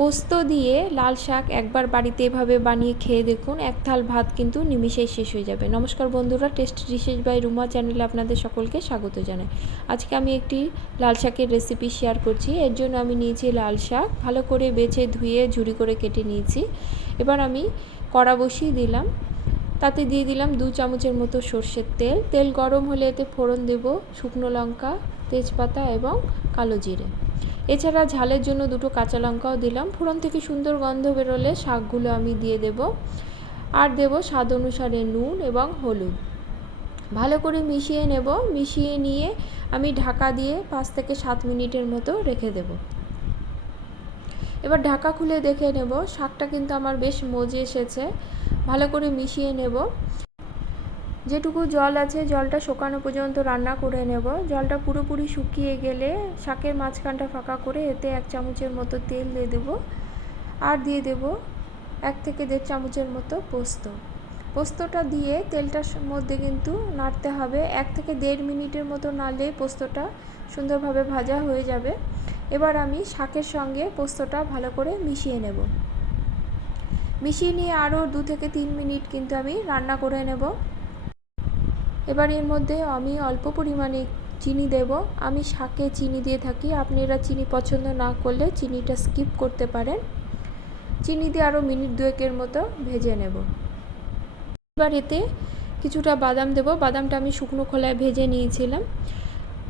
পোস্ত দিয়ে লাল শাক একবার বাড়িতে এভাবে বানিয়ে খেয়ে দেখুন, এক থাল ভাত কিন্তু নিমিষেই শেষ হয়ে যাবে। নমস্কার বন্ধুরা, টেস্টি ডিশেস বাই রুমা চ্যানেলে আপনাদের সকলকে স্বাগত জানাই। আজকে আমি একটি লাল শাকের রেসিপি শেয়ার করছি। এর জন্য আমি নিয়েছি লাল শাক, ভালো করে বেছে ধুয়ে ঝুরি করে কেটে নিয়েছি। এবার আমি কড়া বসিয়ে দিলাম, তাতে দিয়ে দিলাম 2 চামচের মতো সর্ষের তেল। তেল গরম হলে এতে ফোড়ন দেব শুকনো লঙ্কা, তেজপাতা এবং কালো জিরে। এছাড়া ঝালের জন্য 2টো কাঁচা লঙ্কাও দিলাম। ফোড়ন থেকে সুন্দর গন্ধ বেরোলে শাকগুলো আমি দিয়ে দেব, আর দেব স্বাদ অনুসারে নুন এবং হলুদ। ভালো করে মিশিয়ে নেব। মিশিয়ে নিয়ে আমি ঢাকা দিয়ে 5 থেকে 7 মিনিটের মতো রেখে দেব। এবার ঢাকা খুলে দেখে নেব, শাকটা কিন্তু আমার বেশ মজে এসেছে। ভালো করে মিশিয়ে নেব। যেটুকু জল আছে জলটা শুকানো পর্যন্ত রান্না করে নেব। জলটা পুরোপুরি শুকিয়ে গেলে শাকের মাঝখানটা ফাঁকা করে এতে 1 চামচের মতো তেল দিয়ে দেব, আর দিয়ে দেব 1 থেকে 1.5 চামচের মতো পোস্ত। পোস্তটা দিয়ে তেলটার মধ্যে কিন্তু নাড়তে হবে। 1 থেকে 1.5 মিনিটের মতো নাড়লে পোস্তটা সুন্দরভাবে ভাজা হয়ে যাবে। এবার আমি শাকের সঙ্গে পোস্তটা ভালো করে মিশিয়ে নেব। মিশিয়ে নিয়ে আরও 2 থেকে 3 মিনিট কিন্তু আমি রান্না করে নেব। এবার এর মধ্যে আমি অল্প পরিমাণে চিনি দেব। আমি শাকে চিনি দিয়ে থাকি, আপনারা চিনি পছন্দ না করলে চিনিটা স্কিপ করতে পারেন। চিনি দিয়ে আরও মিনিট 2 মতো ভেজে নেব। এবার এতে কিছুটা বাদাম দেব। বাদামটা আমি শুকনো খোলায় ভেজে নিয়েছিলাম।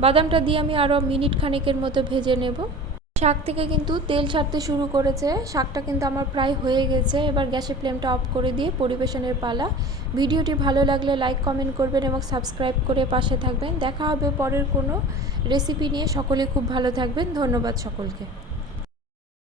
বাদামটা দিয়ে আমি আরও মিনিট খানেকের মতো ভেজে নেব। শাক থেকে কিন্তু তেল ছাড়তে শুরু করেছে। শাকটা কিন্তু আমার প্রায় হয়ে গেছে। এবার গ্যাসের ফ্লেমটা অফ করে দিয়ে পরিবেশনের পালা। ভিডিওটি ভালো লাগলে লাইক কমেন্ট করবেন এবং সাবস্ক্রাইব করে পাশে থাকবেন। দেখা হবে পরের কোনো রেসিপি নিয়ে। সকলে খুব ভালো থাকবেন। ধন্যবাদ সকলকে।